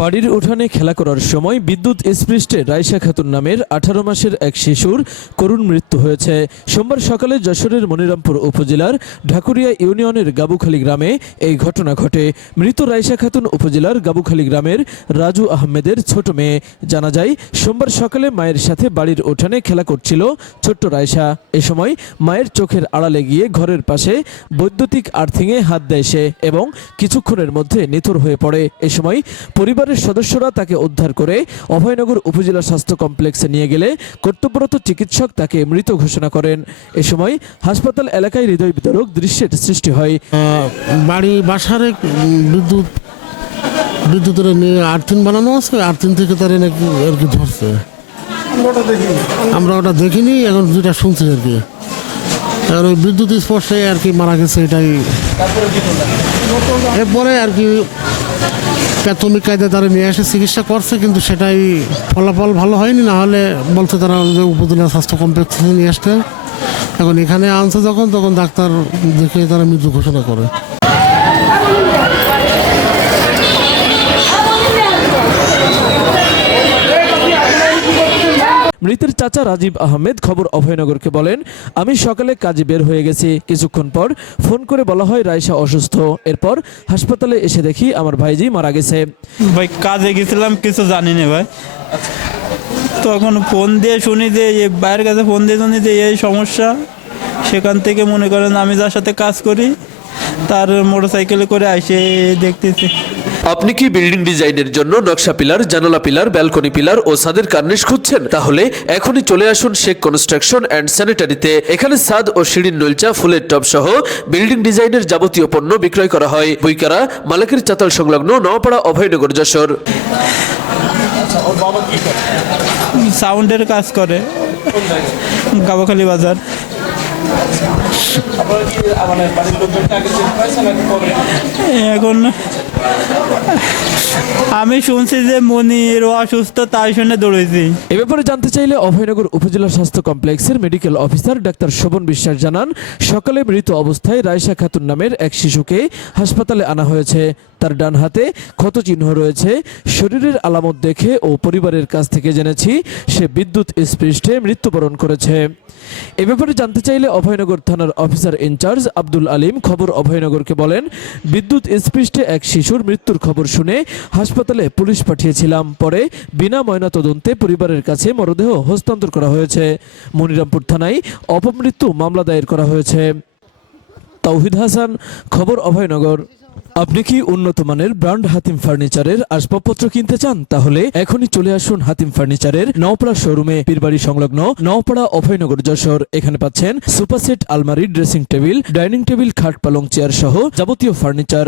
বাড়ির উঠানে খেলা করার সময় বিদ্যুৎ স্পৃষ্টে রাইসা খাতুন নামের 18 মাসের এক শিশুর করুণ মৃত্যু হয়েছে। সোমবার সকালে যশোরের মনিরামপুর উপজেলার ঢাকুরিয়া ইউনিয়নের গাবুখালী গ্রামে এই ঘটনা ঘটে। মৃত রাইসা খাতুন উপজেলার গাবুখালী গ্রামের রাজু আহমেদের ছোট মেয়ে। জানা যায়, সোমবার সকালে মায়ের সাথে বাড়ির উঠানে খেলা করছিল ছোট্ট রাইসা। এ সময় মায়ের চোখের আড়ালে গিয়ে ঘরের পাশে বৈদ্যুতিক আর্থিংয়ে হাত দেয় সে এবং কিছুক্ষণের মধ্যে নিথর হয়ে পড়ে। এ সময় পরিবারের সদস্যরা তাকে উদ্ধার করে অভয়নগর উপজেলা স্বাস্থ্য কমপ্লেক্সে নিয়ে গেলে কর্তব্যরত চিকিৎসক তাকে মৃত ঘোষণা করেন। এ সময় হাসপাতাল এলাকায় হৃদয় বিদারক দৃশ্যের সৃষ্টি হয়। বাসার বিদ্যুতের আর্থিং বানানো আছে, আর্থিং থেকে তার নাকি আর কি ধরছে। আমরা ওটা দেখিনি, এখন যেটা শুনছি আর কি, আর ওই বিদ্যুৎ স্পর্শে আর কি মারা গেছে। এটাই এরপরে আর কি প্রাথমিক কায়দায় তারা নিয়ে এসে চিকিৎসা করছে, কিন্তু সেটাই ফলাফল ভালো হয়নি। না হলে বলছে তারা যে উপজেলা স্বাস্থ্য কমপ্লেক্সে নিয়ে আসতে। এখন এখানে আনছে তখন ডাক্তার দেখে তারা মৃত্যু ঘোষণা করে। মৃতের চাচা রাজীব আহমেদ খবর অভয়নগরকে বলেন, আমি সকালে কাজে বের হয়ে গেছি। কিছুক্ষণ পর ফোন করে বলা হয় রাইসা অসুস্থ। এরপর হাসপাতালে এসে দেখি আমার ভাইজি মারা গেছে। ভাই কাজে গেছিলাম, কিছু জানি না ভাই। তখন ফোন দিয়ে শুনি যে বাইরের কাছে ফোন দিয়ে শুনি যে এই সমস্যা। সেখান থেকে মনে করেন আমি যার সাথে কাজ করি তার মোটরসাইকেলে করে এসে দেখতেছি। আপনি কি বিল্ডিং ডিজাইনের জন্য নকশা পিলার, জানালা পিলার, ব্যালকনি পিলার ও ছাদের কার্নিশ খুঁজছেন? তাহলে এখনই চলে আসুন শেখ কনস্ট্রাকশন অ্যান্ড স্যানিটারিতে। এখানে ছাদ ও সিঁড়ির নলচা, ফুলের টব সহ বিল্ডিং ডিজাইনের যাবতীয় পণ্য বিক্রয় করা হয়। বইকারা মালাকের চাতাল সংলগ্ন নওপাড়া, অভয়নগর, যশোর। সাউন্ডের কাজ করে, গাবুখালী বাজার। এখন আমি শুনছি যে মনির অসুস্থ, তাই শুনে দৌড়েছি। এ ব্যাপারে জানতে চাইলে অভয়নগর উপজেলা স্বাস্থ্য কমপ্লেক্সের মেডিকেল অফিসার ডাক্তার শোভন বিশ্বাস জানান, সকালে মৃত অবস্থায় রাইসা খাতুন নামের এক শিশুকে হাসপাতালে আনা হয়েছে। তার ডান হাতে ক্ষত চিহ্ন রয়েছে। শরীরের আলামত দেখে ও পরিবারের কাছ থেকে জেনেছি সে বিদ্যুৎ স্পৃষ্টে মৃত্যুবরণ করেছে। এ ব্যাপারে জানতে চাইলে অভয়নগর থানার অফিসার ইনচার্জ আব্দুল আলিম খবর অভয়নগরকে বলেন, বিদ্যুৎ স্পৃষ্টে এক শিশুর মৃত্যুর খবর শুনে হাসপাতালে পুলিশ পাঠিয়েছিলাম। পরে বিনা ময়নাতদন্তে পরিবারের কাছে মরদেহ হস্তান্তর করা হয়েছে। মনিরামপুর থানায় অপমৃত্যু মামলা দায়ের করা হয়েছে। তাওহিদ হাসান, খবর অভয়নগর। আপনি কি উন্নত মানের ব্র্যান্ড হাতিম ফার্নিচারের আসবাবপত্র কিনতে চান? তাহলে এখনই চলে আসুন হাতিম ফার্নিচারের নওপাড়া শোরুমে, পীরবাড়ি সংলগ্ন নওপাড়া, অভয়নগর, যশোর। এখানে পাচ্ছেন সোফা সেট, আলমারি, ড্রেসিং টেবিল, ডাইনিং টেবিল, খাট, পালং, চেয়ার সহ যাবতীয় ফার্নিচার।